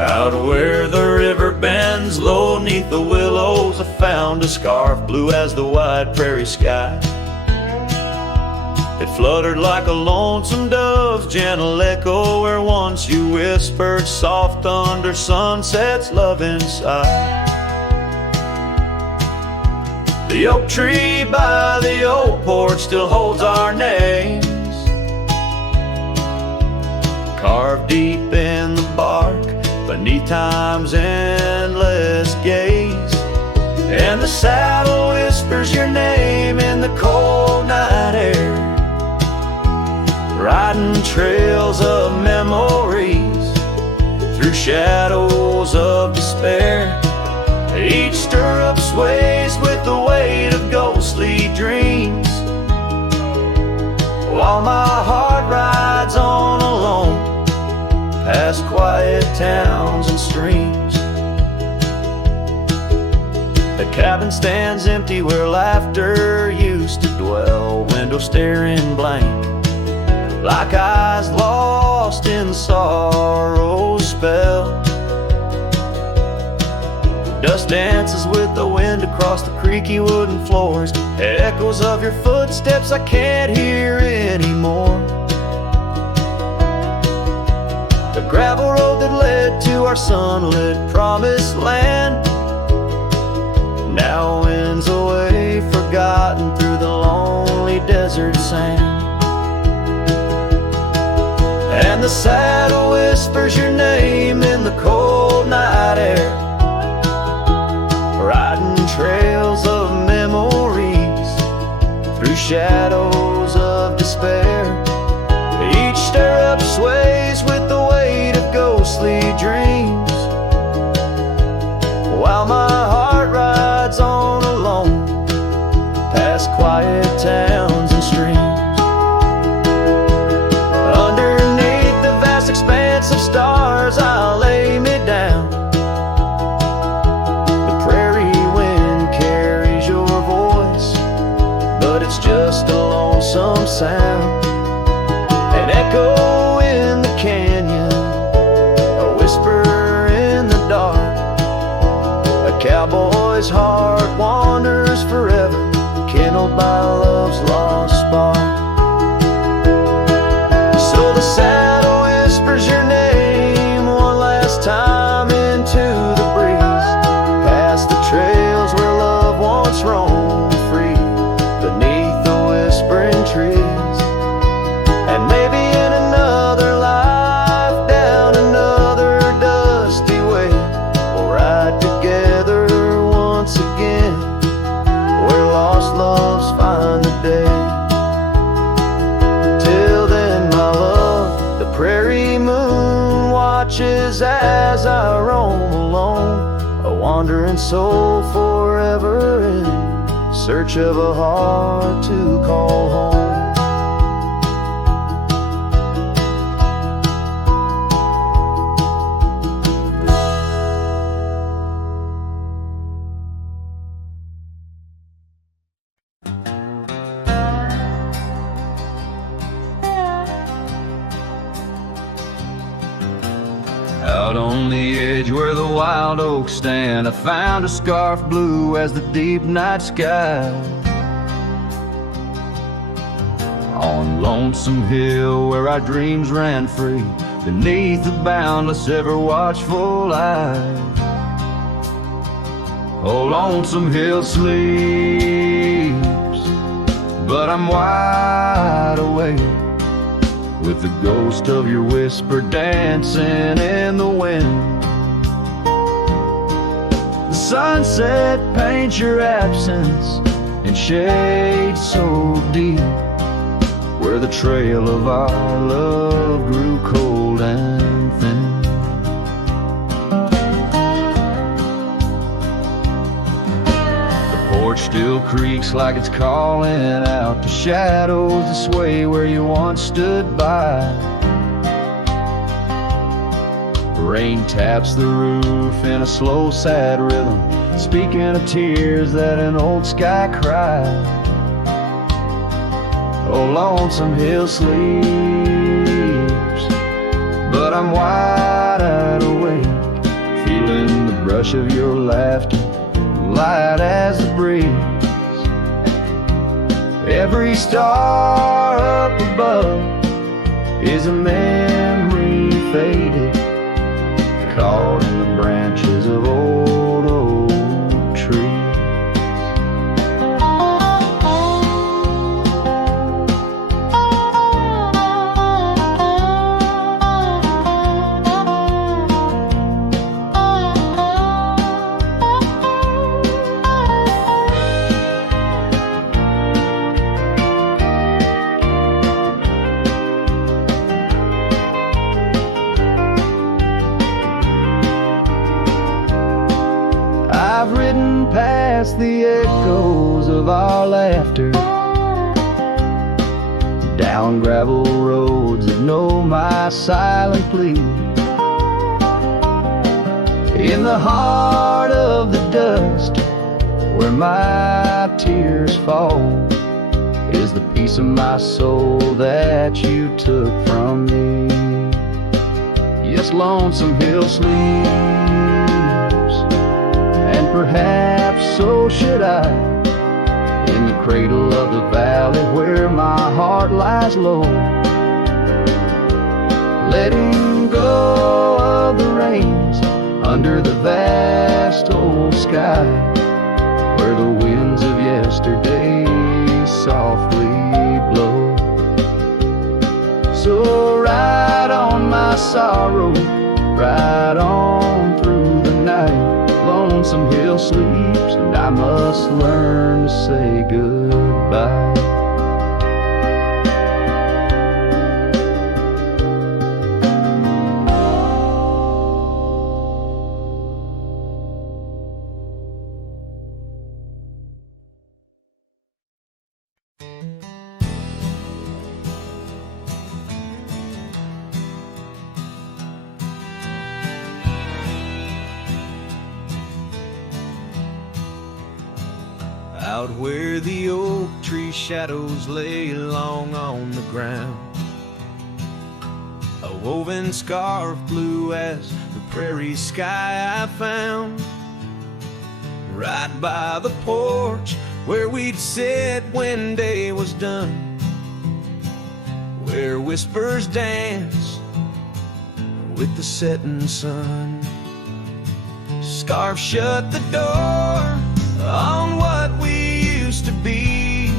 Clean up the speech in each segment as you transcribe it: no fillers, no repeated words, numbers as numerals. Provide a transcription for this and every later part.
Out where the river bends low 'neath the willows, I found a scarf blue as the wide prairie sky. It fluttered like a lonesome dove's gentle echo, where once you whispered soft under sunset's loving sigh. The oak tree by the old porch still holds our names, carved deep in the bark beneath time's endless gaze. And the saddle whispers your name in the cold night air, riding trails of memories through shadows of despair. Each stirrup sways with the weight of ghostly dreams, while my heart rides on alone past quiet towns and streams. The cabin stands empty where laughter used to dwell, window staring blank, like eyes lost in sorrow's spell. Dust dances with the wind across the creaky wooden floors, echoes of your footsteps I can't hear anymore. The gravel road that led to our sunlit promised land now winds away, forgotten through the lonely desert sand. And the saddle whispers your name in the cold night air, riding trails of memories through shadows of despair. Each stirrup sways with the weight of ghostly dreams, while my heart rides on alone past quiet towns and streams. Underneath the vast expanse of stars I'll lay me down. Just a lonesome sound, an echo in the canyon, a whisper in the dark. A cowboy's heart wanders forever, kindled by love's lost spark. So the saddle whispers your name one last time into the breeze, past the trails where love once roamed free beneath whispering trees. And maybe in another life, down another dusty way, we'll ride together once again, where lost loves find the day. Till then, my love, the prairie moon watches as I roam alone, a wandering soul forever in search of a heart to call home. Out on the edge where the wild oaks stand, I found a scarf blue as the deep night sky. On Lonesome Hill where our dreams ran free, beneath the boundless ever watchful eye. Oh, Lonesome Hill sleeps, but I'm wide awake, with the ghost of your whisper dancing in the wind. The sunset paints your absence in shades so deep, where the trail of our love grew cold and thin. The porch still creaks like it's calling out to shadows that sway where you once stood by. Rain taps the roof in a slow, sad rhythm, speaking of tears that an old sky cried. Oh, Lonesome Hill sleeps, but I'm wide awake, in the brush of your laughter, light as the breeze. Every star up above is a memory faded, caught in the branches of old oak trees. I've ridden past the echoes of our laughter, down gravel roads that know my silent plea. In the heart of the dust, where my tears fall, is the piece of my soul that you took from me. Yes, Lonesome Hill sleeps, and perhaps so should I, in the cradle of the valley where my heart lies low, letting go of the reins under the vast old sky, where the winds of yesterday softly blow. So ride on my sorrow, ride on through the night. Lonesome Hill sleeps, and I must learn to say goodbye. Out where the oak tree shadows lay long on the ground, a woven scarf blue as the prairie sky I found. Right by the porch where we'd sit when day was done, where whispers dance with the setting sun. Scarf shut the door on what we used to be,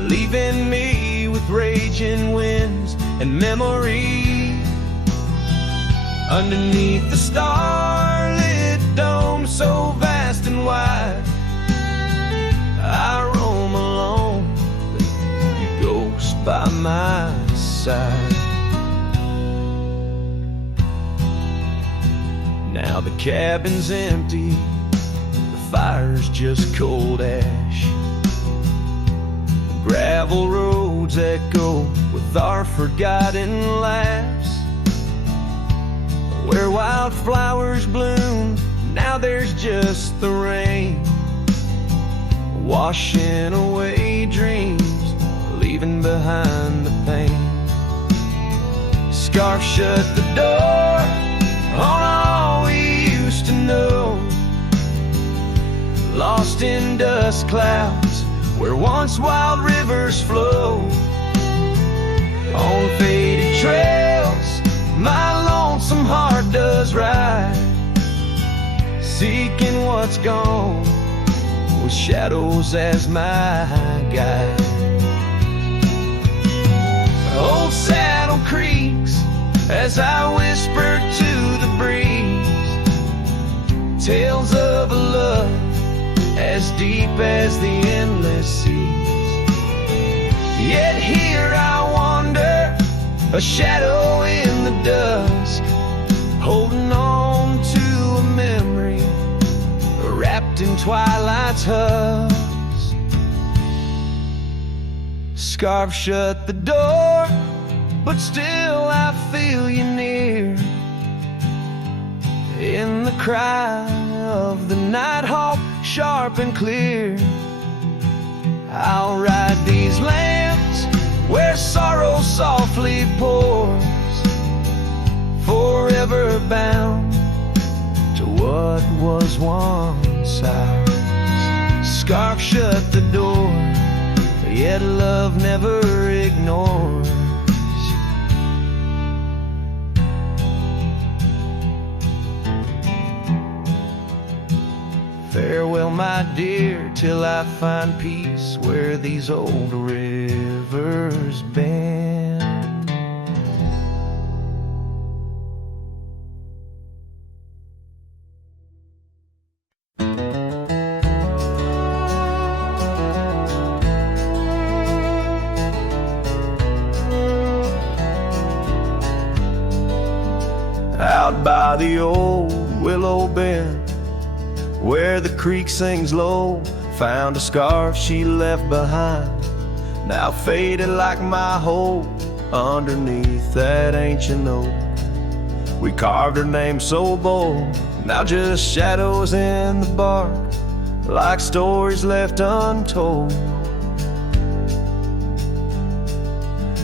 leaving me with raging winds and memory. Underneath the starlit dome so vast and wide, I roam alone, you ghost by my side. Now the cabin's empty, fire's just cold ash. Gravel roads echo with our forgotten laughs. Where wildflowers bloom, now there's just the rain, washing away dreams, leaving behind the pain. Scarf shut the door on all we used to know, lost in dust clouds where once wild rivers flow. On faded trails my lonesome heart does ride, seeking what's gone with shadows as my guide. Old saddle creaks as I whisper to the breeze, tales of a love as deep as the endless seas. Yet here I wander, a shadow in the dusk, holding on to a memory wrapped in twilight's husk. Scarf shut the door, but still I feel you near, in the cry of the nighthawk, sharp and clear. I'll ride these lands where sorrow softly pours, forever bound was one size. Scarf shut the door, yet love never ignores. Farewell, my dear, till I find peace where these old rivers bend. Out by the old willow bend, where the creek sings low, found a scarf she left behind, now faded like my hope underneath that ancient oak. We carved her name so bold, now just shadows in the bark, like stories left untold.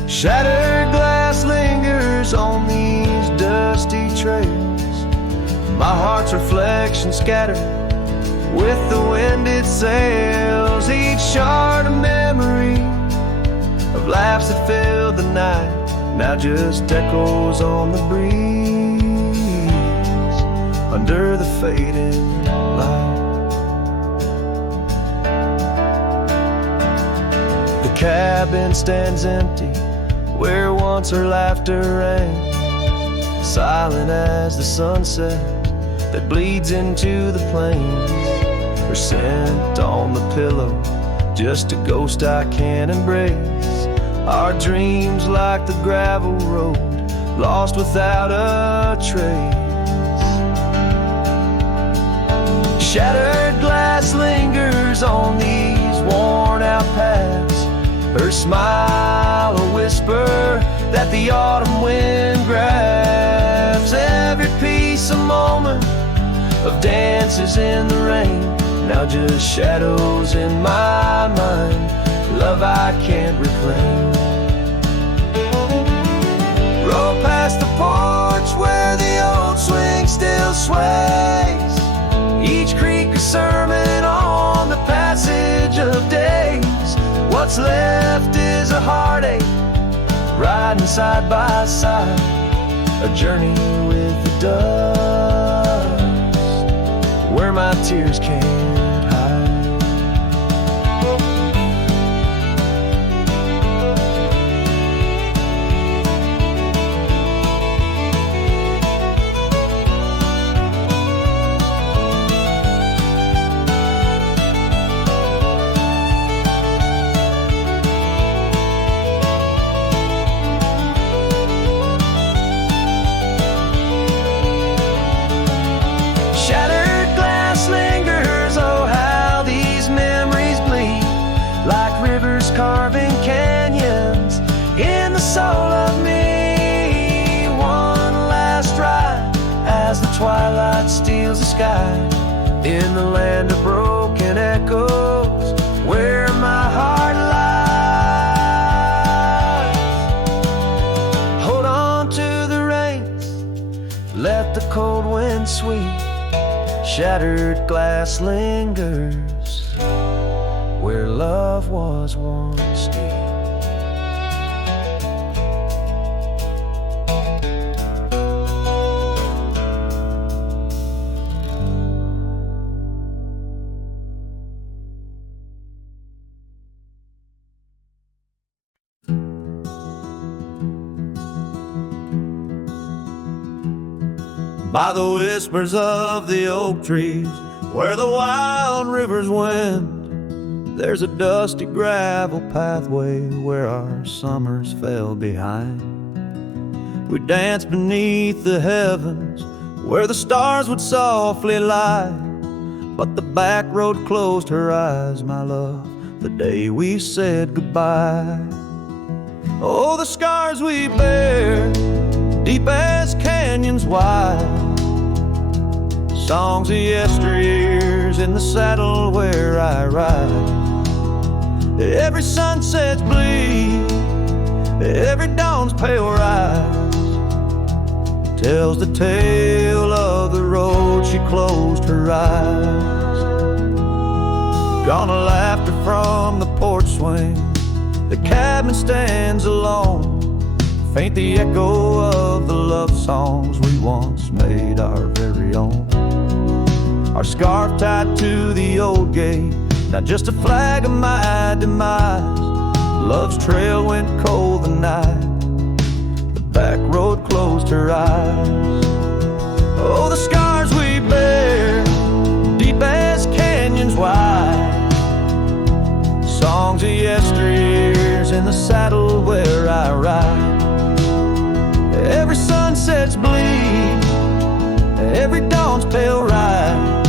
Shattered glass lingers on these dusty trails, my heart's reflection scattered with the wind it sails. Each shard a memory of laughs that filled the night, now just echoes on the breeze under the fading light. The cabin stands empty where once her laughter rang, silent as the sunset that bleeds into the plains. Her scent on the pillow, just a ghost I can't embrace. Our dreams like the gravel road, lost without a trace. Shattered glass lingers on these worn out paths, her smile a whisper that the autumn wind grabs. Every piece a moment of dances in the rain, now just shadows in my mind, love I can't reclaim. Roll past the porch where the old swing still sways, each creek a sermon on the passage of days. What's left is a heartache, riding side by side, a journey with the dust, where my tears can't hide. Carving canyons in the soul of me. One last ride as the twilight steals the sky, in the land of broken echoes where my heart lies. Hold on to the reins, let the cold wind sweep. Shattered glass lingers where love was once deep. By the whispers of the oak trees, where the wild rivers wend, there's a dusty gravel pathway where our summers fell behind. We danced beneath the heavens where the stars would softly lie, but the back road closed her eyes, my love, the day we said goodbye. Oh, the scars we bear, deep as canyons wide, songs of yesteryears in the saddle where I ride. Every sunset's bleed, every dawn's pale rise tells the tale of the road she closed her eyes. Gone a laughter from the porch swing. The cabin stands alone, faint the echo of the love songs we once made our very own. Our scarf tied to the old gate, not just a flag of my demise. Love's trail went cold the night the back road closed her eyes. Oh, the scars we bear, deep as canyons wide. Songs of yesteryears in the saddle where I ride. Every sunset's bleed, every dawn's pale rise.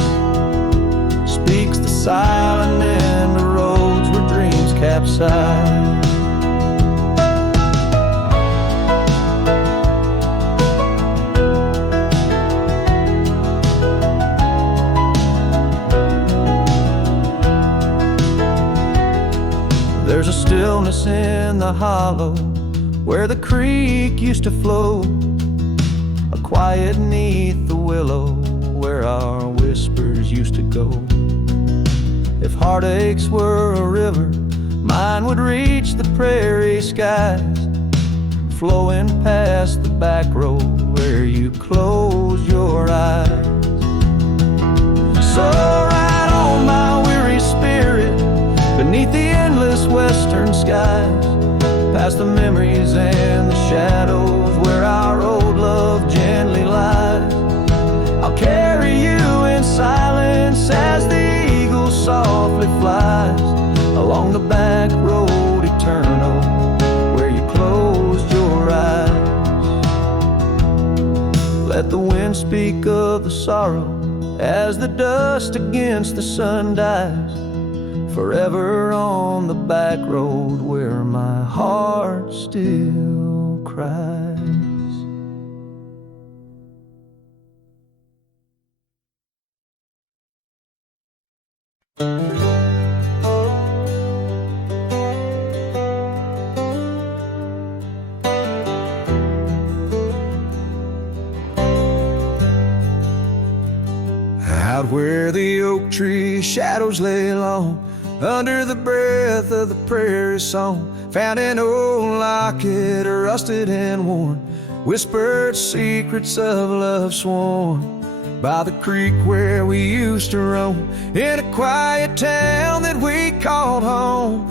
Speaks the silent in the roads where dreams capsize. There's a stillness in the hollow where the creek used to flow, a quiet neath the willow where our whispers used to go. If heartaches were a river, mine would reach the prairie skies, flowing past the back road where you closed your eyes. So ride on my weary spirit beneath the endless western skies, past the memories and the shadows where our old love gently lies. I'll carry you in silence as the eagle softly flies along the back road eternal where you closed your eyes. Let the wind speak of the sorrow as the dust against the sun dies, forever on the back road where my heart still cries. Out where the oak tree shadows lay long, under the breath of the prairie song, found an old locket, rusted and worn, whispered secrets of love sworn. By the creek where we used to roam, in a quiet town that we called home,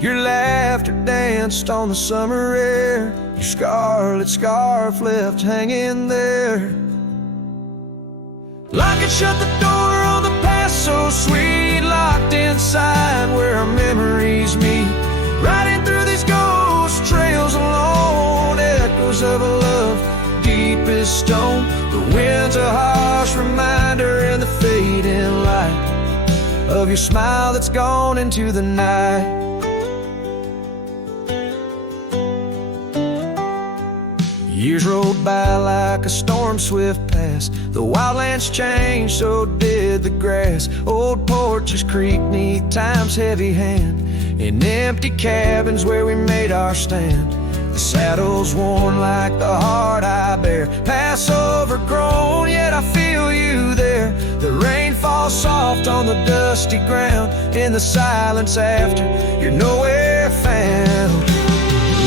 your laughter danced on the summer air, your scarlet scarf left hanging there. Locket shut the door on the past so sweet, locked inside where our memories meet, riding through these ghost trails alone, echoes of a love deep as stone. The wind's a harsh reminder in the fading light of your smile that's gone into the night. Years rolled by like a storm swift past, the wildlands changed, so did the grass. Old porches creak neath time's heavy hand, in empty cabins where we made our stand. The saddle's worn like the heart I bear, past overgrown, yet I feel you there. The rain falls soft on the dusty ground, in the silence after you're nowhere found.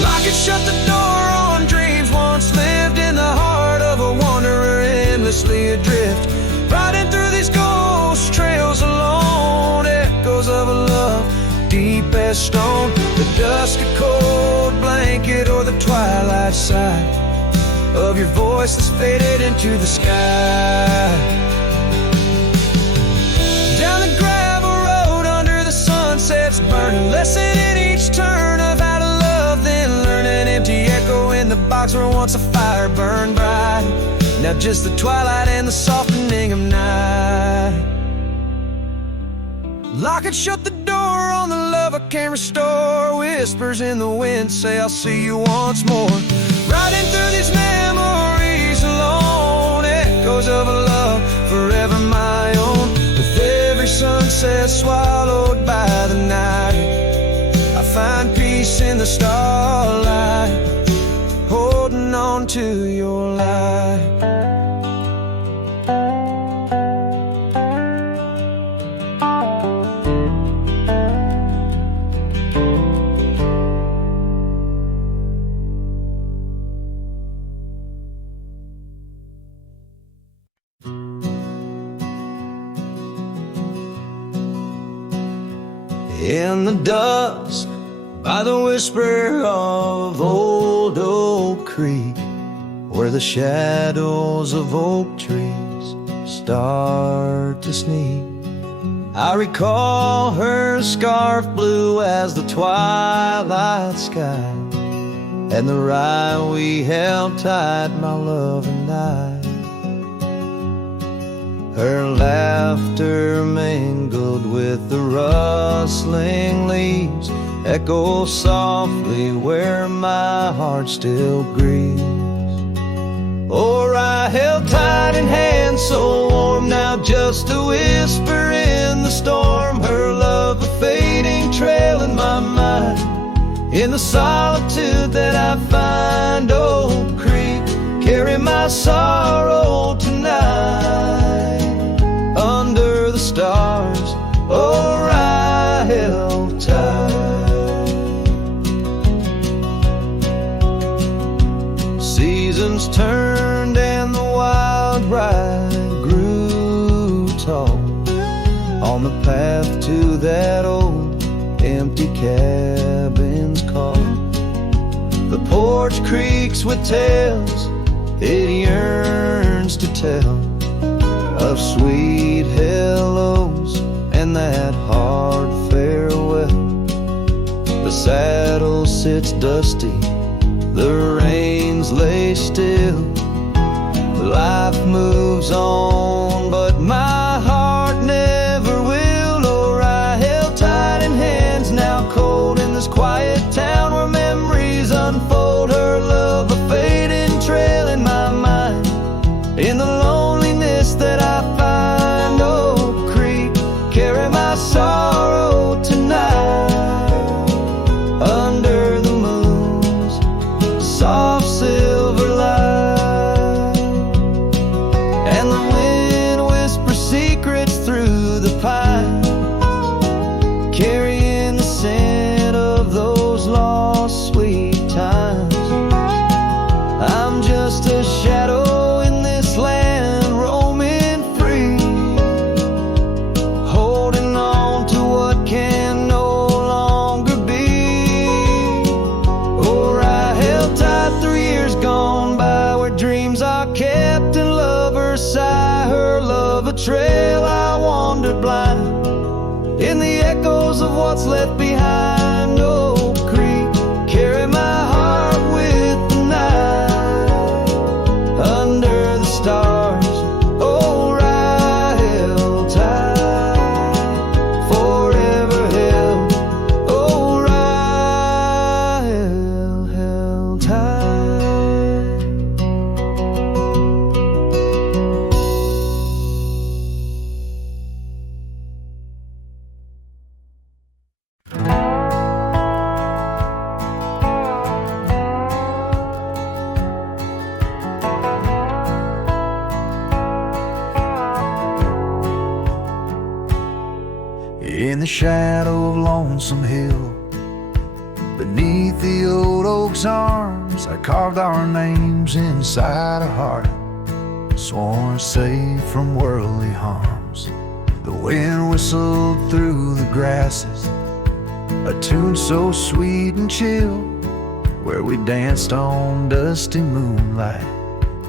Locket shut the door on dreams once lived in the heart of a wanderer endlessly adrift, riding through these ghost trails alone, echoes of a love deep as stone. The dusk a cold blanket or the twilight sigh of your voice that's faded into the sky. Down the gravel road under the sunsets burning, lesson in each turn of how to love, then learn an empty echo in the box where once a fire burned bright. Now just the twilight and the softening of night. Lock it, shut the door on the love I can't restore. Whispers in the wind say I'll see you once more. Riding through these memories alone, echoes of a love forever my own. With every sunset swallowed by the night, I find peace in the starlight, holding on to your light. the dusk by the whisper of Old Oak Creek, where the shadows of oak trees start to sneak. I recall her scarf blue as the twilight sky, and the rye we held tight, my love and I. Her laughter mingled with the rustling leaves, echo softly where my heart still grieves. Or I held tight in hands so warm, now just a whisper in the storm. Her love a fading trail in my mind, in the solitude that I find. Oak Creek, carry my sorrow tonight. Under the stars, or I held tight. Seasons turned and the wild rye grew tall on the path to that old empty cabin's call. The porch creaks with tales it yearns to tell, of sweet hellos and that hard farewell. The saddle sits dusty, the reins lay still. Life moves on, but my heart never will. Or I held tight in hands now cold in this quiet town where memories unfold. Her love a fading trail in my mind, in the loneliness that I find. Oak Creek, carry my sorrow tonight. Under the moon's soft silver light, and the wind whispers secrets through the pines, carrying the scent of those lost sweet times. I'm just a shadow in this land, roaming free, holding on to what can no longer be. Or I held tight through years gone by, where dreams are kept and lovers sigh. Her love a trail I wandered blind, in the echoes of what's left behind. Oak Creek, carry my heart with the night. Under the stars, oh, I held tight. Forever held, oh, I held tight. In the shadow of Lonesome Hill, beneath the old oak's arms, I carved our names inside a heart, sworn safe from worldly harms. The wind whistled through the grasses, a tune so sweet and chill, where we danced on dusty moonlight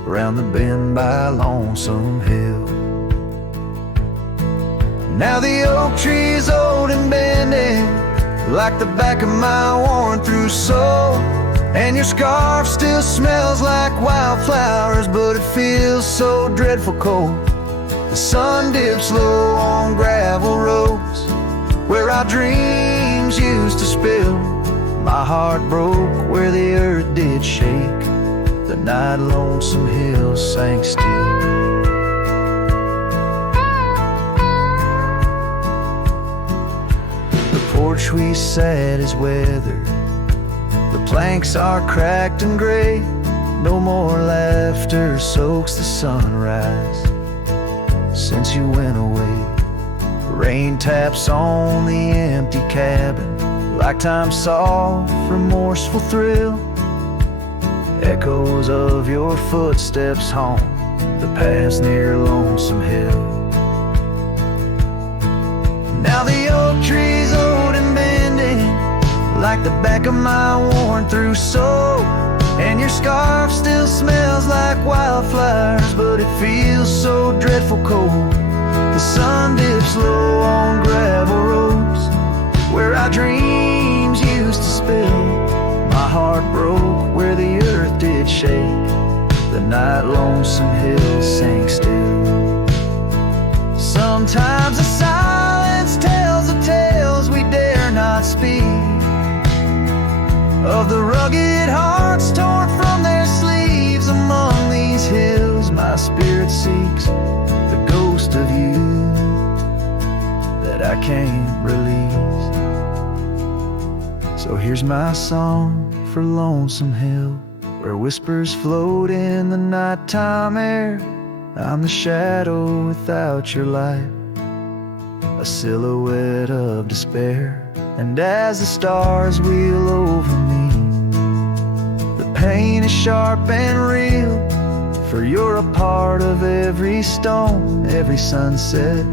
around the bend by Lonesome Hill. Now the oak tree's old and bending, like the back of my worn-through soul, and your scarf still smells like wildflowers, but it feels so dreadful cold. The sun dips low on gravel roads where our dreams used to spill. My heart broke where the earth did shake, the night Lonesome Hill sank still. Porch we sat is weathered, the planks are cracked and gray. No more laughter soaks the sunrise since you went away. Rain taps on the empty cabin like time's soft, remorseful thrill. Echoes of your footsteps haunt the paths near Lonesome Hill. Now the oak tree's old and bending, like the back of my worn through soul. And your scarf still smells like wildflowers, but it feels so dreadful cold. The sun dips low on gravel roads where our dreams used to spill. My heart broke where the earth did shake. The night lonesome hills sank still. Sometimes the silence tells the tales we dare not speak, of the rugged hearts torn from their sleeves. Among these hills my spirit seeks the ghost of you that I can't release. So here's my song for Lonesome Hill, where whispers float in the nighttime air. I'm the shadow without your light, a silhouette of despair. And as the stars wheel over me, the pain is sharp and real, for you're a part of every stone, every sunset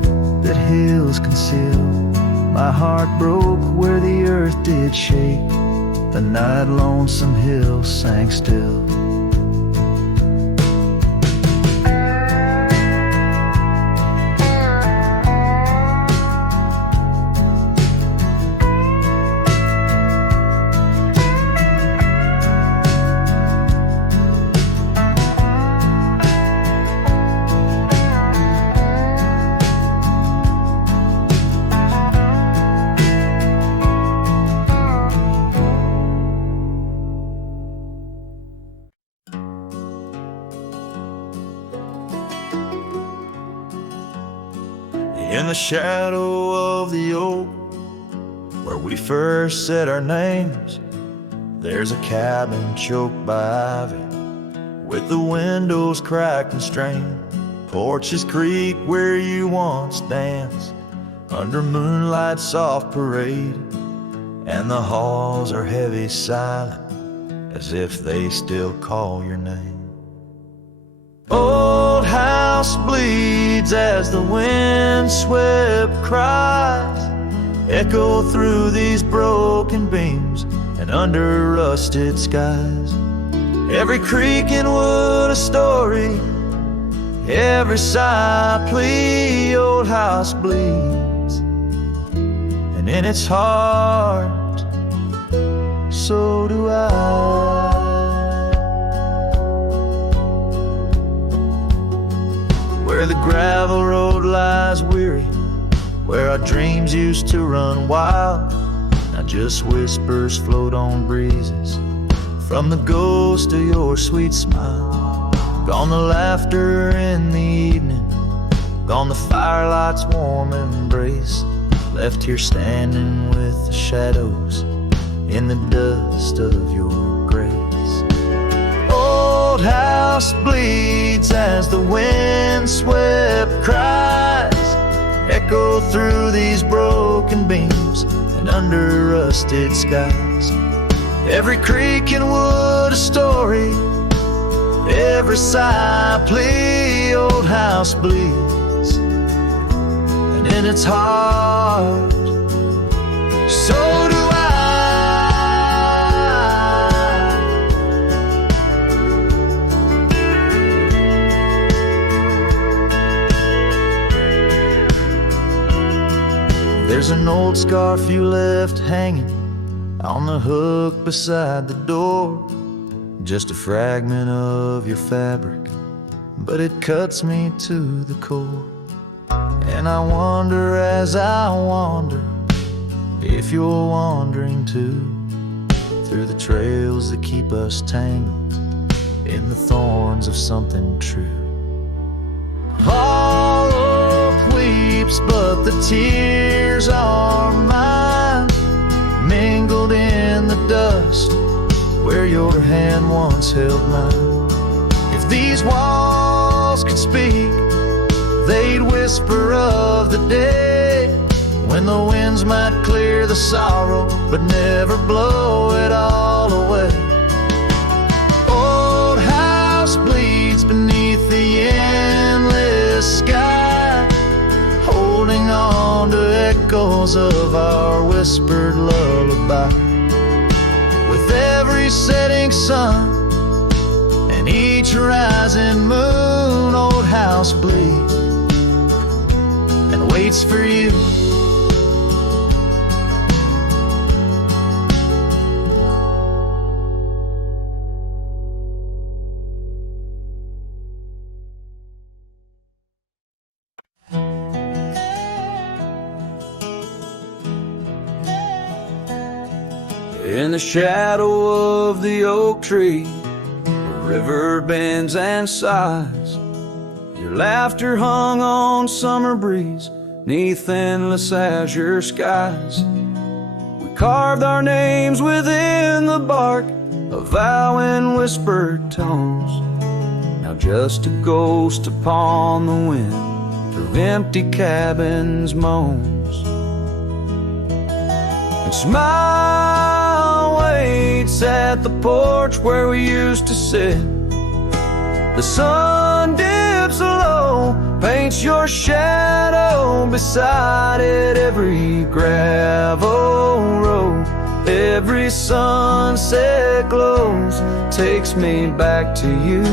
that hills conceal. My heart broke where the earth did shake. The night lonesome hills sank still. In the shadow of the oak, where we first said our names, there's a cabin choked by ivy, with the windows cracked and strained. Porches creak where you once danced, under moonlight's soft parade, and the halls are heavy silent, as if they still call your name. Old house bleeds as the wind-swept cries echo through these broken beams and under rusted skies. Every creak in wood a story, every sigh a plea. Old house bleeds, and in its heart, so do I. Where the gravel road lies weary, where our dreams used to run wild, now just whispers float on breezes from the ghost of your sweet smile. Gone the laughter in the evening, gone the firelight's warm embrace, left here standing with the shadows in the dust of your grace. Old house bleeds as the wind-swept cries echo through these broken beams and under rusted skies. Every creak in wood a story, every sigh a plea. Old house bleeds, and in its heart, so do I. There's an old scarf you left hanging on the hook beside the door, just a fragment of your fabric, but it cuts me to the core. And I wonder as I wander, if you're wandering too, through the trails that keep us tangled in the thorns of something true. All oak weeps, but the tears are mine, mingled in the dust where your hand once held mine. If these walls could speak, they'd whisper of the day when the winds might clear the sorrow but never blow it all away. Old house bleeds beneath the endless sky, holding on to echoes of our whispered lullaby. every setting sun and each rising moon. Old house bleeds and waits for you. In the shadow of the oak tree, the river bends and sighs. Your laughter hung on summer breeze, 'neath endless azure skies. We carved our names within the bark, a vow in whispered tones. Now just a ghost upon the wind through empty cabins moans. And smile waits at the porch where we used to sit. The sun dips low, paints your shadow beside it. Every gravel road, every sunset glows, takes me back to you.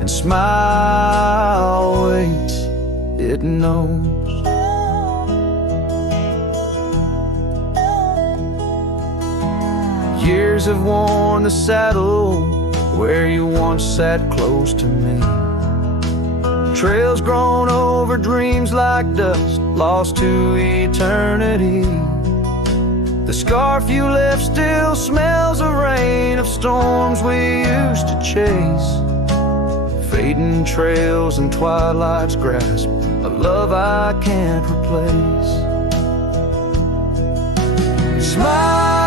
And smile waits, it knows. Years have worn the saddle where you once sat close to me. Trails grown over dreams like dust, lost to eternity. The scarf you left still smells of rain, of storms we used to chase. Fading trails and twilight's grasp, a love I can't replace. Smile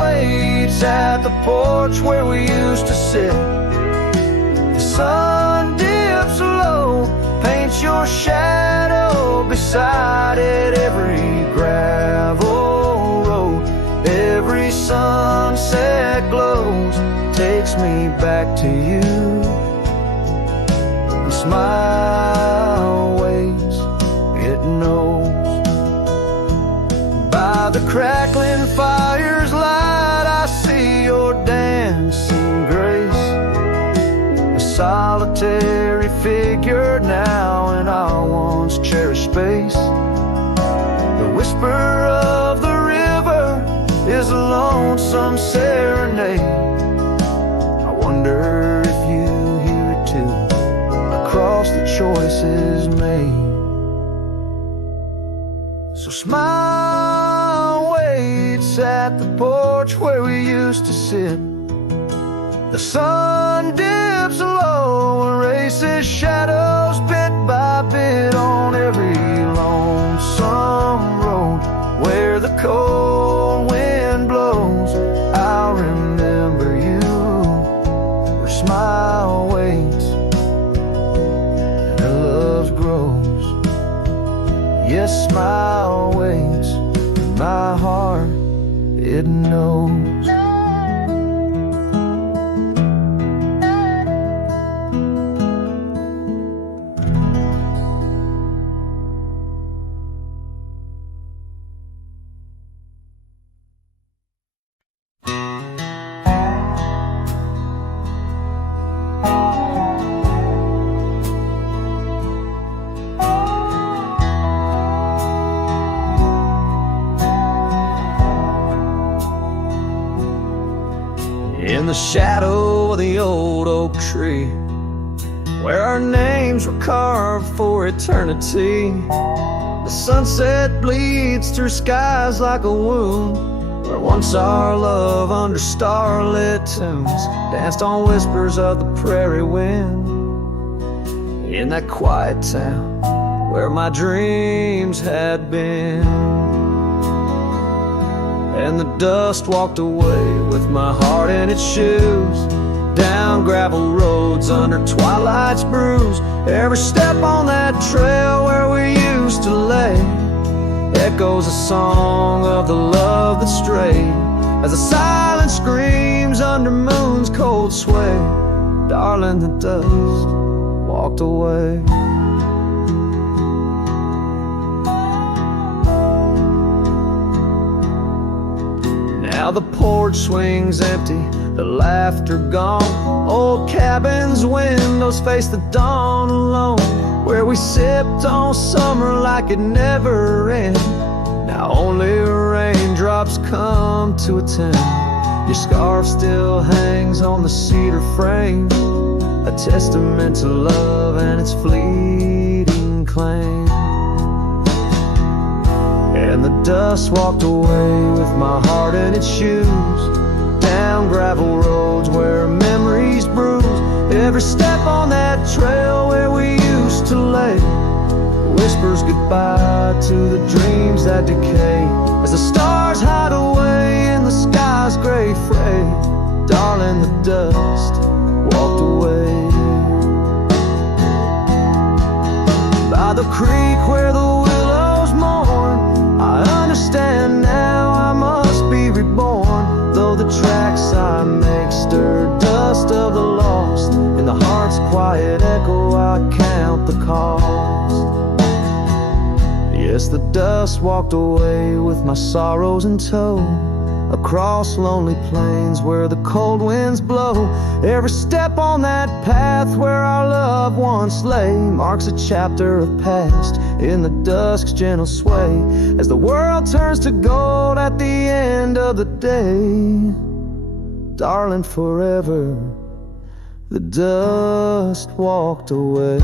waits at the porch where we used to sit. The sun dips low, paints your shadow beside it. Every gravel road, every sunset glows, takes me back to you. And smile waits, it knows. By the crackling fire's light, I see your dancing grace, a solitary figure now in our once cherished space. The whisper of the river is a lonesome serenade. I wonder if you hear it too, across the choices made. So smile waits at the porch where we used to sit. The sun dips low, erases shadows bit by bit on every lonesome road. Where the cold wind blows, I'll remember you. Where smile waits and the love grows. Yes, smile waits, my heart, it knows. In the shadow of the old oak tree, where our names were carved for eternity, the sunset bleeds through skies like a wound, where once our love under starlit tunes danced on whispers of the prairie wind. In that quiet town where my dreams had been, and the dust walked away with my heart in its shoes, down gravel roads under twilight's bruise. Every step on that trail where we used to lay echoes a song of the love that strayed, as the silence screams under moon's cold sway. Darling, the dust walked away. Now the porch swings empty, the laughter gone. Old cabins, windows face the dawn alone, where we sipped on summer like it never ended. Now only raindrops come to attend. Your scarf still hangs on the cedar frame, a testament to love and its fleeting claim. And the dust walked away with my heart in its shoes, down gravel roads where memories bruise. Every step on that trail where we used to lay whispers goodbye to the dreams that decay. As the stars hide away in the sky's gray fray, darling, the dust walked away. By the creek where the willows mourn, I understand now I must be reborn. Though the tracks I make stir dust of the lost, in the heart's quiet echo I count the cost. Yes, the dust walked away with my sorrows in tow, across lonely plains where the cold winds blow. Every step on that path where our love once lay marks a chapter of past in the dusk's gentle sway, as the world turns to gold at the end of the day. Darling, forever the dust walked away.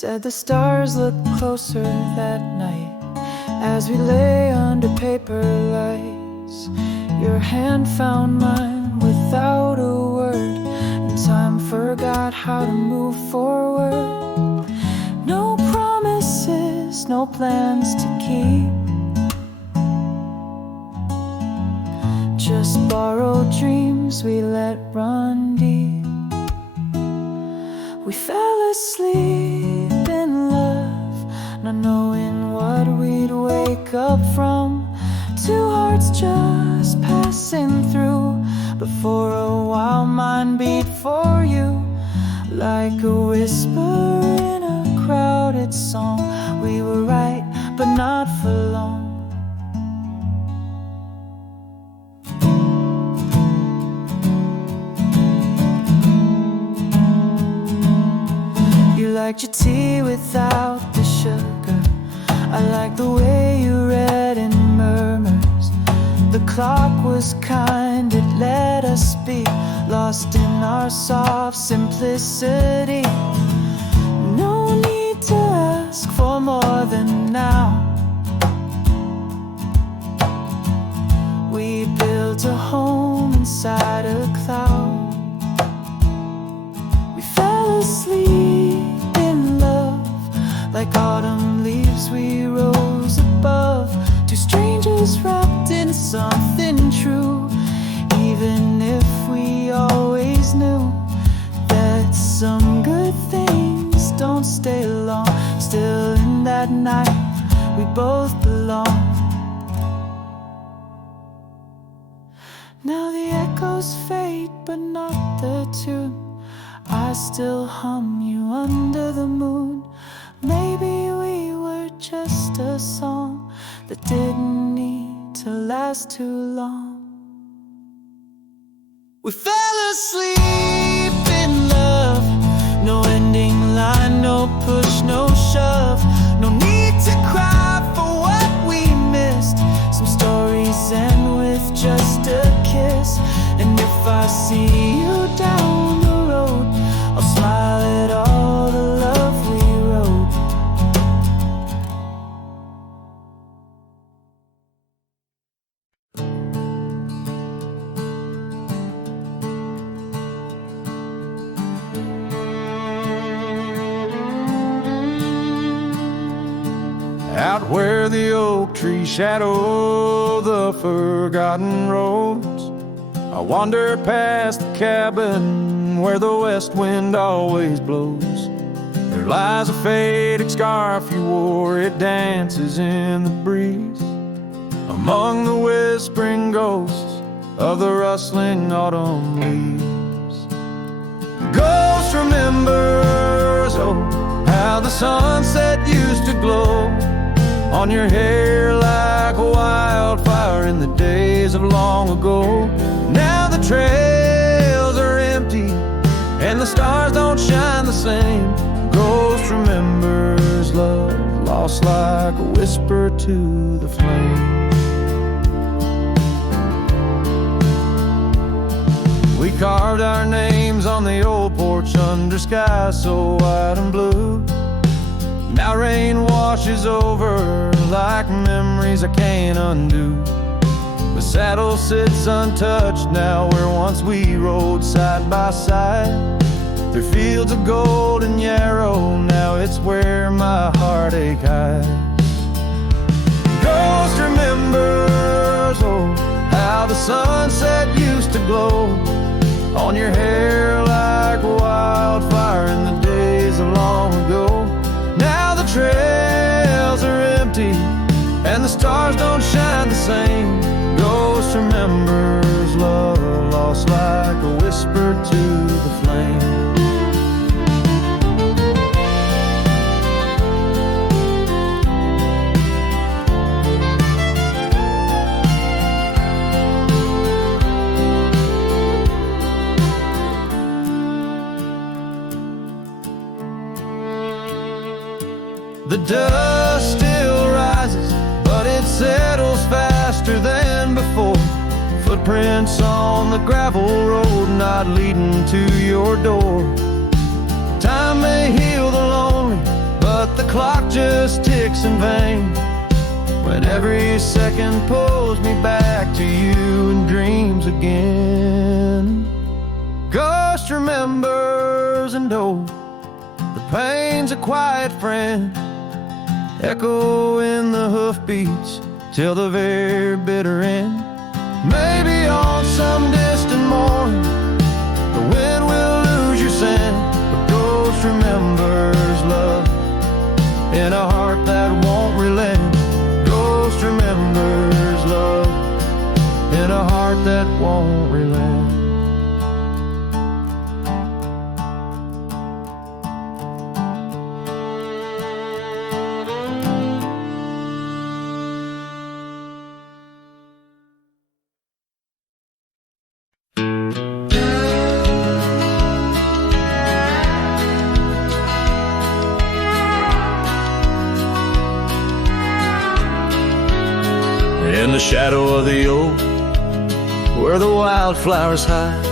Said the stars looked closer that night as we lay under paper lights. Your hand found mine without a word, and time forgot how to move forward. No promises, no plans to keep, just borrowed dreams we let run deep. We fell asleep in love, not knowing what we'd wake up from. Two hearts just passing through, but for a while mine beat for you, like a whisper in a crowded song. We were right, but not for long. You liked your tea without the sugar. I like the way you read in murmurs. The clock was kind, it let us be lost in our soft simplicity. No need to ask for more than now. We built a home inside a cloud. We fell asleep in love, like autumn leaves we rose above. Two strangers wrapped in something true, even if we always knew that some good things don't stay long. Still in that night we both belong. Now the echoes fade, but not the tune. I still hum you under the moon. Maybe we were just a song that didn't need to last too long. We fell asleep in love, no ending line, no push, no shove. No need to cry for what we missed. Some stories end with just a kiss. And if I see you down the road, I'll smile at all the love we wrote. out where the oak trees shadow the forgotten roads. I wander past the cabin where the west wind always blows. There lies a faded scarf you wore, it dances in the breeze, among the whispering ghosts of the rustling autumn leaves. Ghost remembers, oh, how the sunset used to glow on your hair like a wildfire in the days of long ago. Now the trails are empty and the stars don't shine the same. Ghost remembers love lost like a whisper to the flame. We carved our names on the old porch under skies so white and blue. Now rain washes over like memories I can't undo. The saddle sits untouched now where once we rode side by side. Through fields of gold and yarrow, now it's where my heartache hides. Ghost remembers, oh, how the sunset used to glow on your hair like a wildfire in the days of long ago. Now the trails are empty and the stars don't shine the same. Ghost remembers love lost like a whisper to the flame. The dust still rises, but it settles faster than before. Footprints on the gravel road, not leading to your door. Time may heal the lonely, but the clock just ticks in vain, when every second pulls me back to you in dreams again. Ghost remembers, and oh, the pain's a quiet friend, echo in the hoofbeats till the very bitter end. Maybe on some distant morn the wind will lose your scent, but ghost remembers love in a heart that won't relent. Ghost remembers love in a heart that won't relent. In the shadow of the oak, where the wildflowers hide,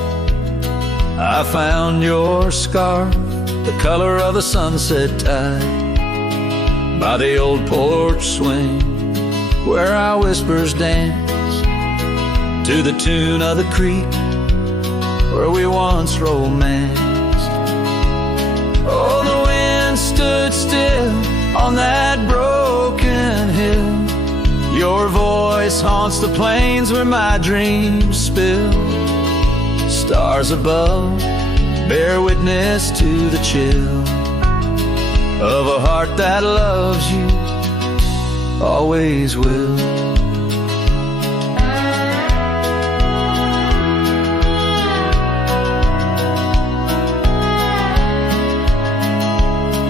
I found your scarf, the color of the sunset tide, by the old porch swing, where our whispers dance, to the tune of the creek, where we once romanced. Oh, the wind stood still on that broken hill. Your voice haunts the plains where my dreams spill. Stars above bear witness to the chill of a heart that loves you, always will.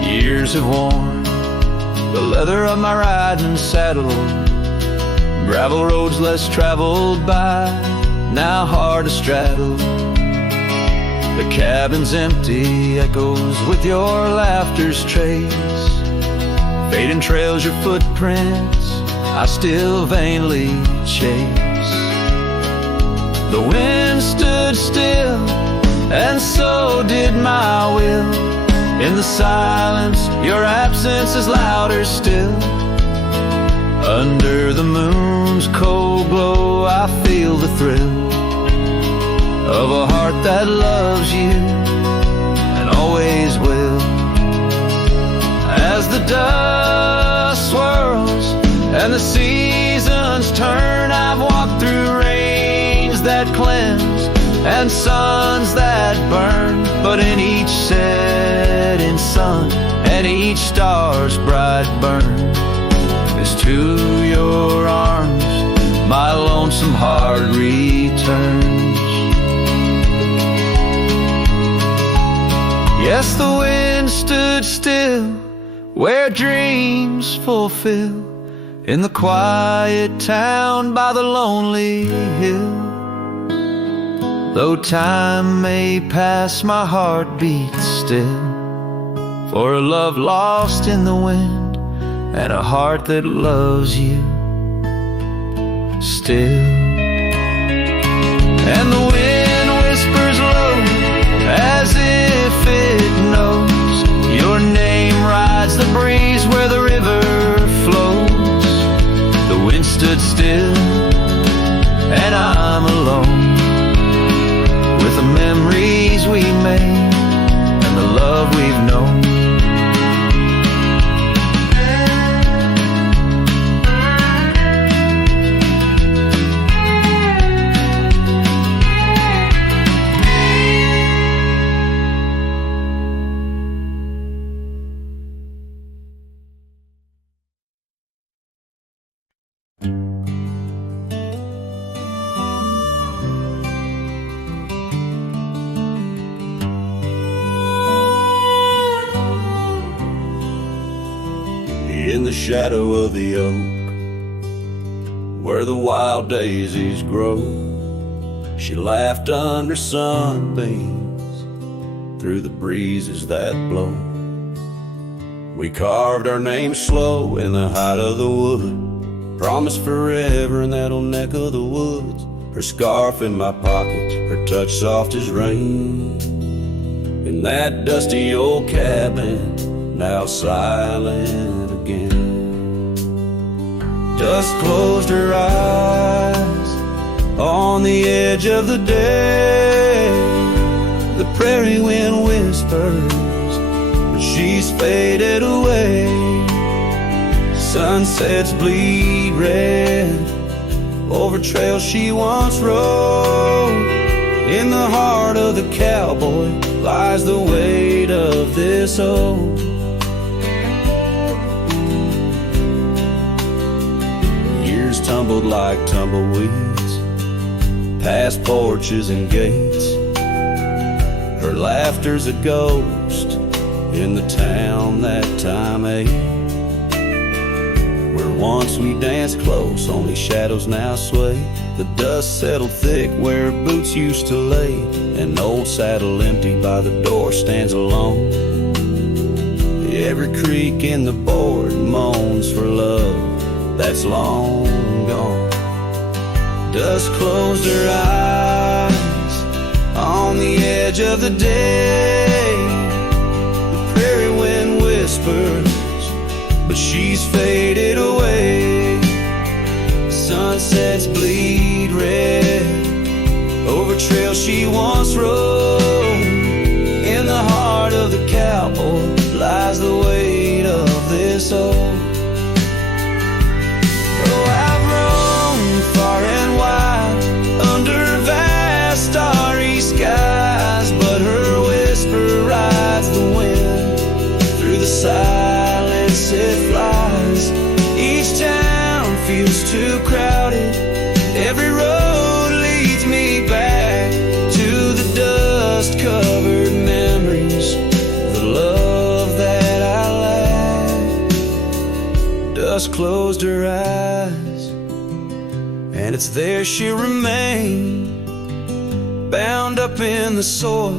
Years have worn the leather of my riding saddle, gravel roads less traveled by, now hard to straddle. The cabin's empty, echoes with your laughter's trace. Fading trails your footprints, I still vainly chase. The wind stood still, and so did my will. In the silence, your absence is louder still. Under the moon's cold glow, I feel the thrill of a heart that loves you and always will. As the dust swirls and the seasons turn. I've walked through rains that cleanse and suns that burn, but in each setting sun and each star's bright burn is to your arms my lonesome heart returns. Yes, the wind stood still where dreams fulfill, in the quiet town by the lonely hill. Though time may pass, my heart beats still, for a love lost in the wind and a heart that loves you still. And the wind whispers low as if it knows your name rides the breeze where the river flows. The wind stood still and I'm alone with the memories we made and the love we've known. In the shadow of the oak, where the wild daisies grow, she laughed under sunbeams through the breezes that blow. We carved our names slow in the height of the wood, promised forever in that old neck of the woods. Her scarf in my pocket, her touch soft as rain, in that dusty old cabin, now silent again. Dusk closed her eyes on the edge of the day. The prairie wind whispers, but she's faded away. Sunsets bleed red over trails she once rode. In the heart of the cowboy lies the weight of this old. Years tumbled like tumbleweeds past porches and gates. Her laughter's a ghost in the town that time ate. Where once we danced close, only shadows now sway. The dust settled thick where boots used to lay. An old saddle empty by the door stands alone. Every creak in the board moans for love that's long gone. Dusk closed her eyes on the edge of the day. The prairie wind whispers, but she's faded away. Sunsets bleed red over trails she once rode. In the heart of the cowboy lies the weight of this old. Oh, I've roamed far and wide under vast starry skies, but her whisper rides the wind through the silence it flies. Each town feels too crowded, every road leads me back to the dust-covered memories, the love that I lack. Dusk closed her eyes, and it's there she'll remain, bound up in the soil,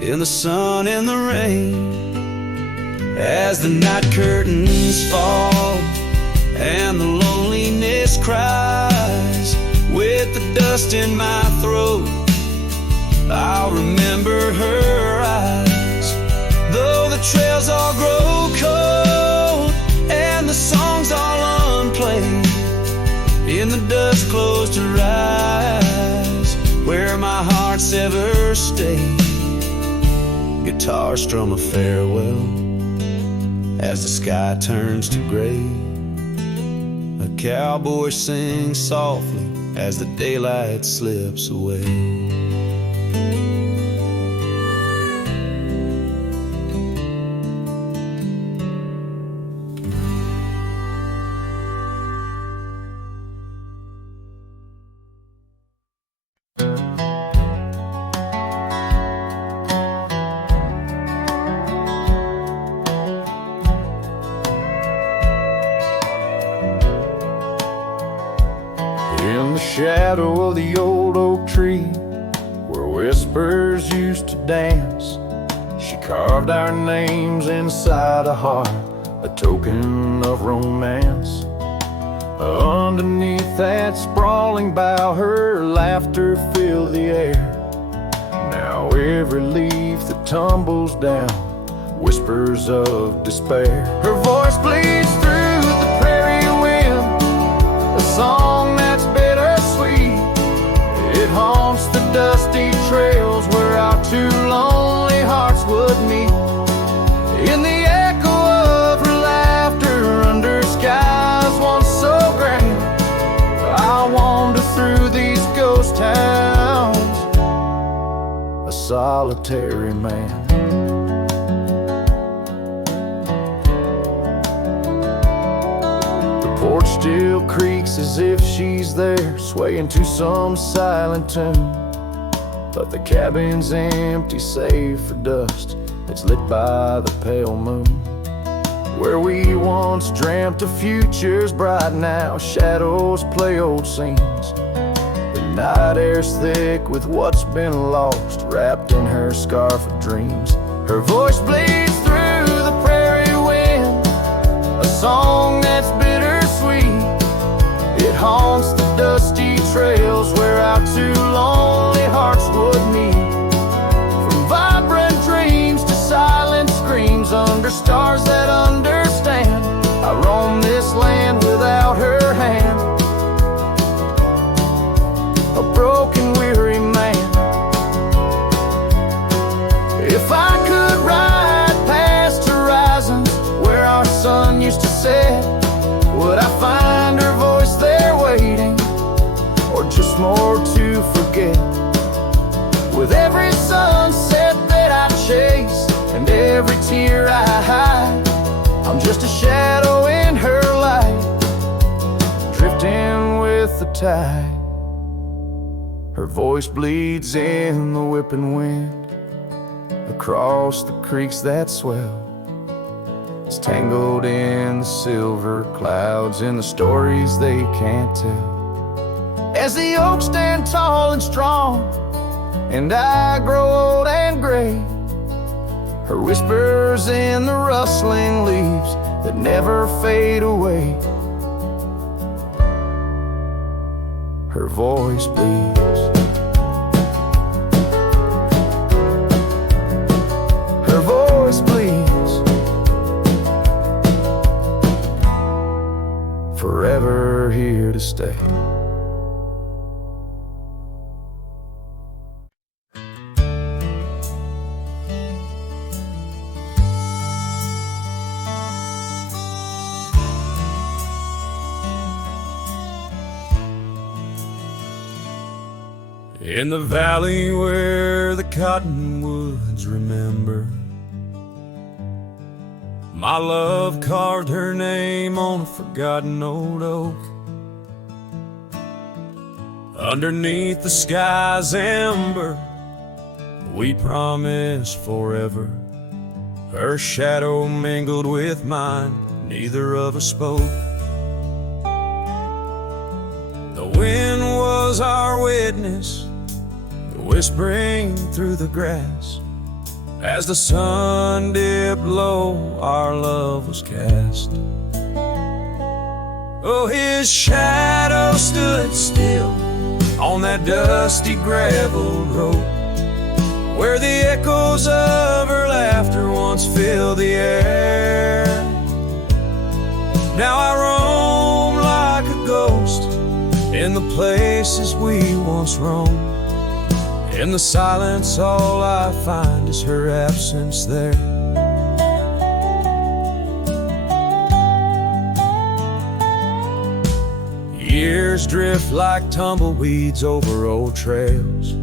in the sun and the rain. As the night curtains fall and the loneliness cries, with the dust in my throat, I'll remember her eyes. Though the trails all grow cold and the songs all unplayed, in the dust closed her eyes, where my heart's ever stayed. Guitar strum a farewell as the sky turns to gray. cowboy sings softly as the daylight slips away. In the shadow of the old oak tree, where whispers used to dance, she carved our names inside a heart, a token of romance. Underneath that sprawling bough, her laughter filled the air. Now every leaf that tumbles down whispers of despair. Her voice bleeds through the prairie wind, a song that's bittersweet. It haunts the dusty trails where our two lonely hearts would meet. In the echo of her laughter under skies once so grand, I'll wander through these ghost towns, a solitary man. The porch still creaks as if she's there, swaying to some silent tune. But the cabin's empty save for dust that's lit by the pale moon. Where we once dreamt of futures bright, now shadows play old scenes. The night air's thick with what's been lost, wrapped in her scarf of dreams. Her voice bleeds through the prairie wind, a song that's bittersweet. It haunts the dusty trails where our two lonely hearts would meet. From vibrant dreams to silent screams under stars that understand, I roam this land without her hand, a broken, weary man. If I could ride past horizons where our sun used to set, would I find her voice there waiting, or just more to forget? With every sunset that I chase and every tear I hide, I'm just a shadow in her light, drifting with the tide. Her voice bleeds in the whipping wind, across the creeks that swell. It's tangled in the silver clouds, in the stories they can't tell. As the oaks stand tall and strong, and I grow old and gray, her whispers in the rustling leaves that never fade away. Her voice bleeds. Her voice bleeds, forever here to stay. In the valley where the cottonwoods remember, my love carved her name on a forgotten old oak. Underneath the sky's ember, we promised forever. Her shadow mingled with mine, neither of us spoke. The wind was our witness, whispering through the grass. As the sun dipped low, our love was cast. Oh, his shadow stood still on that dusty gravel road, where the echoes of her laughter once filled the air. Now I roam like a ghost in the places we once roamed. In the silence, all I find is her absence there. years drift like tumbleweeds over old trails.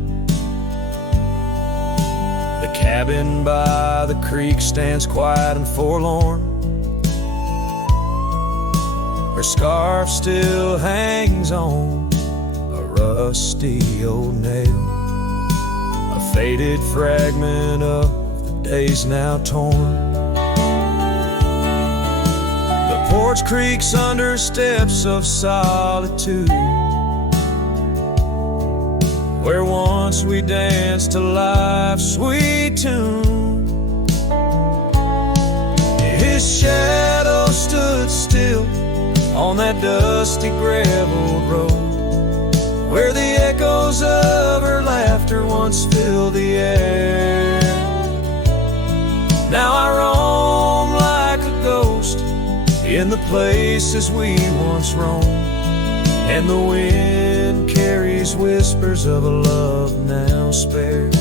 The cabin by the creek stands quiet and forlorn. Her scarf still hangs on a rusty old nail, a faded fragment of the days now torn. The porch creaks under steps of solitude, where once we danced to life's sweet tune. His shadow stood still on that dusty gravel road, where the echoes of her laughter once filled the air. Now I roam like a ghost in the places we once roamed, and the wind carries whispers of a love now spared.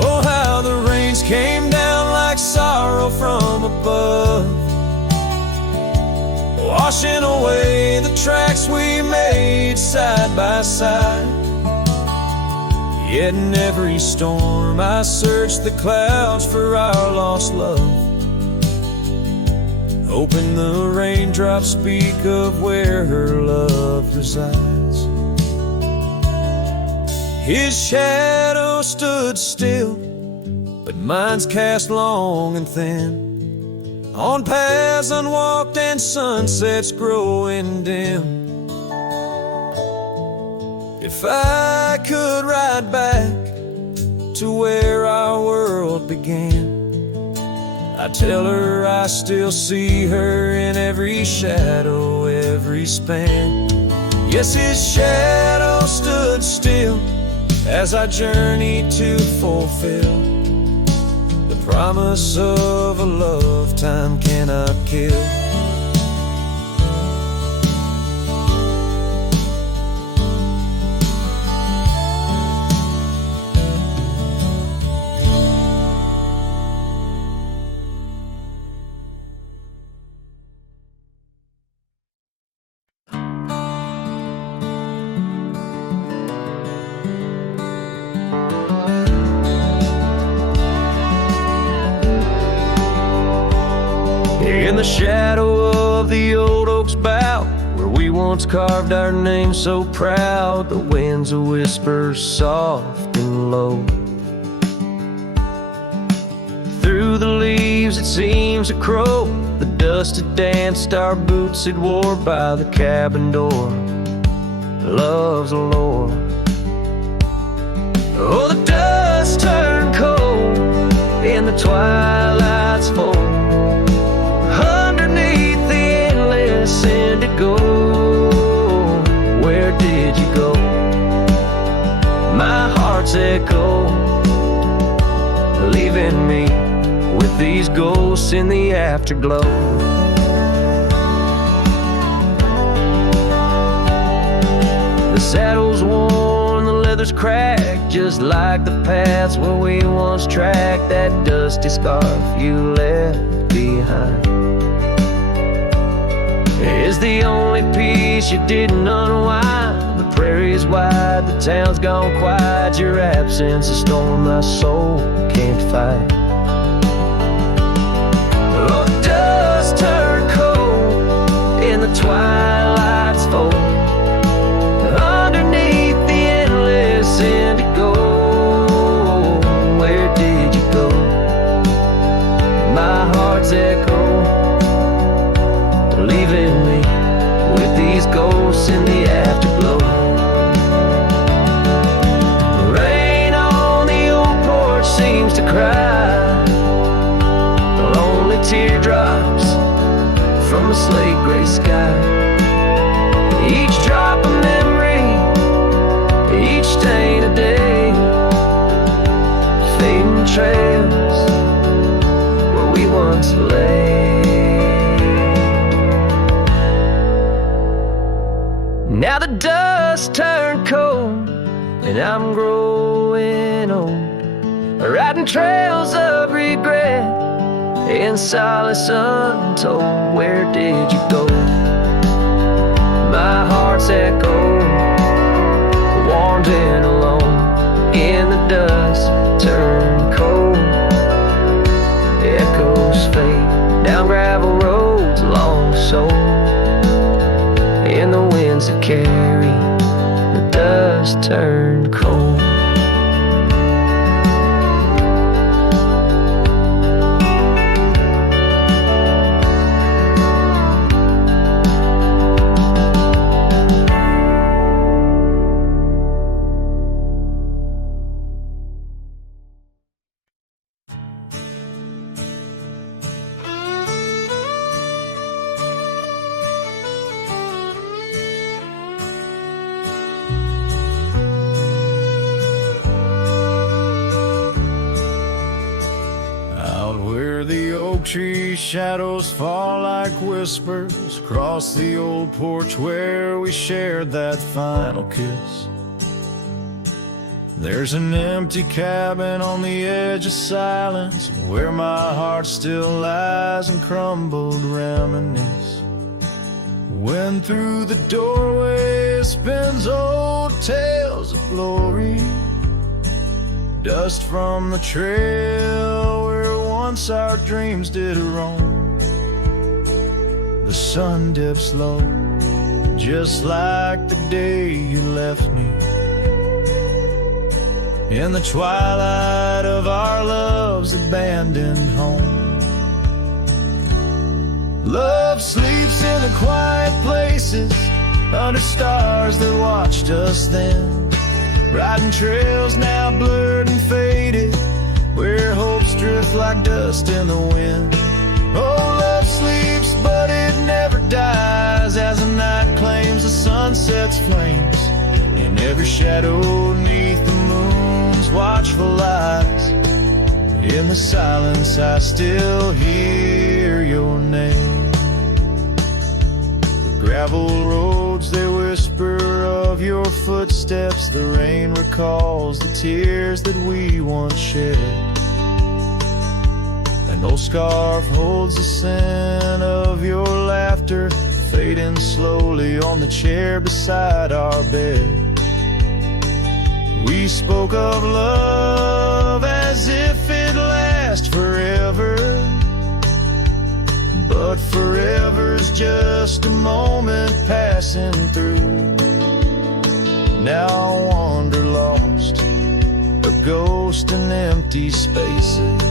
Oh, how the rains came down like sorrow from above, washing away the tracks we made side by side. Yet in every storm I search the clouds for our lost love, hoping the raindrops speak of where her love resides. His shadow stood still, but mine's cast long and thin, on paths unwalked and sunsets growing dim. If I could ride back to where our world began, I'd tell her I still see her in every shadow, every span. Yes, his shadow stood still as I journeyed to fulfill the promise of a love time cannot kill. In the shadow of the old oak's bough, where we once carved our name so proud, the wind's a whisper soft and low. Through the leaves it seems a crow, the dust had danced our boots had wore by the cabin door. Love's a lore. Oh, the dust turned cold in the twilight's fold, indigo. Where did you go? My heart's echo, leaving me with these ghosts in the afterglow. The saddle's worn, the leather's cracked, just like the paths where we once tracked. That dusty scarf you left behind is the only piece you didn't unwind. The prairie's wide, the town's gone quiet. Your absence, a storm my soul can't fight. Oh, the dust turned cold in the twilight's fold, underneath the endless indigo. Where did you go? My heart's echo, leaving me with these ghosts in the afterglow. Rain on the old porch seems to cry, lonely teardrops from a slate gray sky. Each drop a memory, each stain a day, fading trails where we once lay. Now the dust turned cold and I'm growing old, riding trails of regret in solace untold. Where did you go? My heart's echo, wandering alone in the dust, turn cold. Echoes fade down gravel roads, long soul, in the winds that carry the dust, turn cold. Tree shadows fall like whispers across the old porch where we shared that final kiss. There's an empty cabin on the edge of silence where my heart still lies and crumbled reminisce. When through the doorway spins old tales of glory, dust from the trail where once our dreams did roam. The sun dips low, just like the day you left me, in the twilight of our love's abandoned home. Love sleeps in the quiet places, under stars that watched us then, riding trails now blurred and faded, where hopes drift like dust in the wind. Oh, love sleeps, but it never dies, as the night claims the sunset's flames, in every shadow neath the moon's watchful eyes. In the silence I still hear your name. The gravel roads, they whisper of your footsteps. The rain recalls the tears that we once shed. An old scarf holds the scent of your laughter, fading slowly on the chair beside our bed. We spoke of love as if it lasts forever, but forever's just a moment passing through. Now I wander lost, a ghost in empty spaces.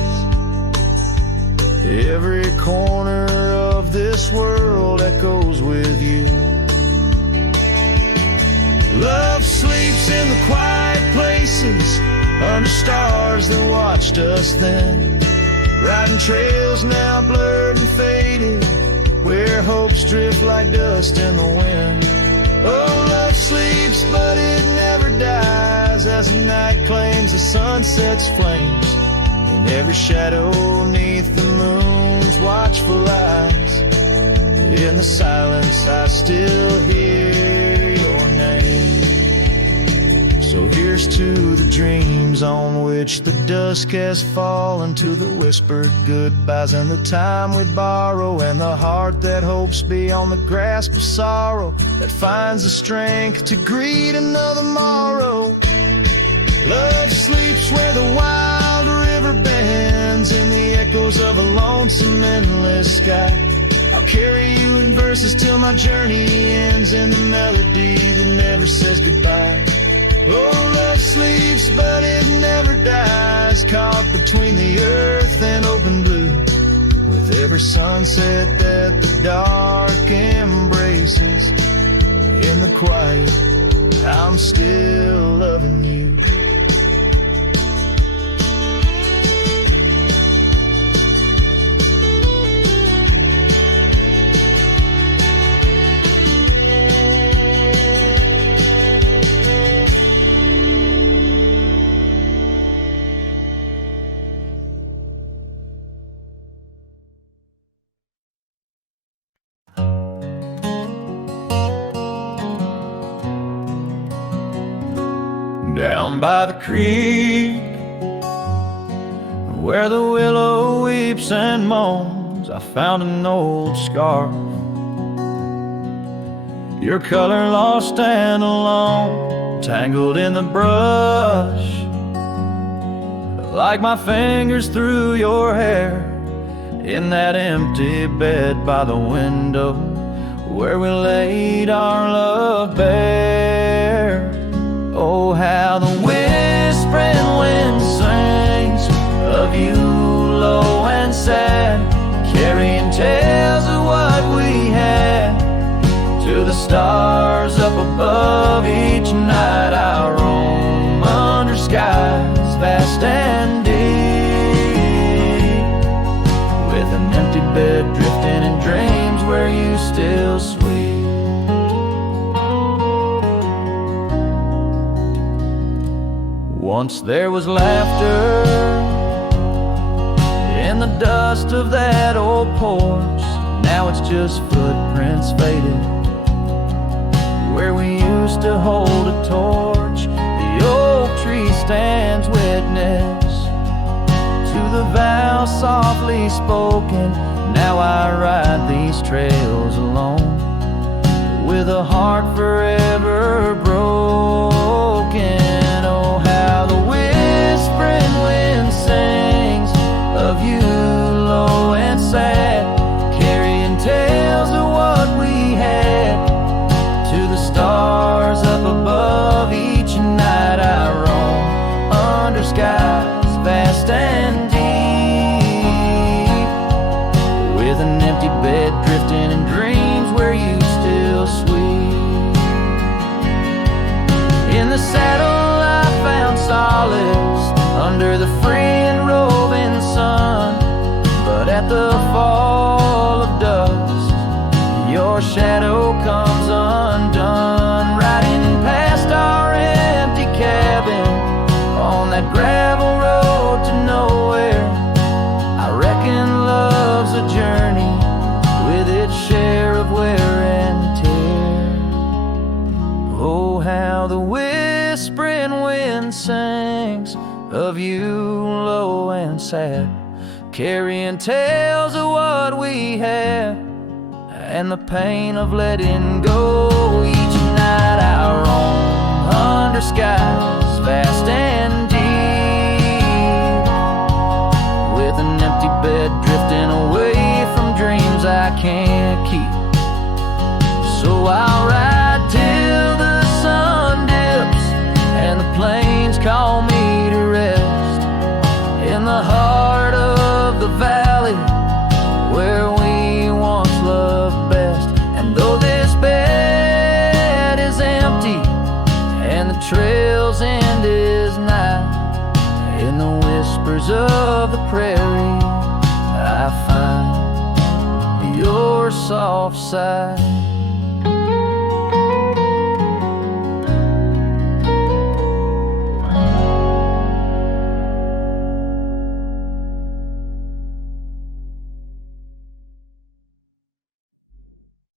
Every corner of this world echoes with you. Love sleeps in the quiet places, under stars that watched us then, riding trails now blurred and faded, where hopes drift like dust in the wind. Oh, love sleeps, but it never dies, as the night claims the sunset's flames, in every shadow neath the moon's watchful eyes. In the silence I still hear your name. So here's to the dreams on which the dusk has fallen, to the whispered goodbyes and the time we borrow, and the heart that hopes beyond the grasp of sorrow, that finds the strength to greet another morrow. Love sleeps where the wild river bends, in the echoes of a lonesome endless sky. I'll carry you in verses till my journey ends, in the melody that never says goodbye. Oh, love sleeps, but it never dies, caught between the earth and open blue, with every sunset that the dark embraces. In the quiet, I'm still loving you. Down by the creek, where the willow weeps and moans, I found an old scarf. Your color lost and alone, tangled in the brush, like my fingers through your hair, in that empty bed by the window where we laid our love bare. Oh, how the whispering wind sings of you low and sad, carrying tales of what we had to the stars up above. Each night I roam under skies vast and deep, with an empty bed drifting in dreams where you still sweet. Once there was laughter in the dust of that old porch. Now it's just footprints faded where we used to hold a torch. The oak tree stands witness to the vow softly spoken. Now I ride these trails alone with a heart forever broken. Oh, how the whispering wind sings of you low and sad, carrying tales of what we had to the stars up above. Each night I roam under skies vast and deep, with an empty bed drifting in dreams where you still sweet. In the saddle I found solace under the free and roving sun, but at the fall of dusk your shadow comes undone, riding past our empty cabin on that gravel road to nowhere. I reckon love's a journey with its share of wear and tear. Oh, how the whispering wind sings of you low and sad, carrying tales of what we had and the pain of letting go. Each night I roam under skies vast and deep, with an empty bed drifting away from dreams I can't keep. So I'll ride till the sun dips and the plains call me to rest in the heart of the valley where we once loved best. And though this bed is empty and the trail's end is nigh, in the whispers of the prairie I find your soft side.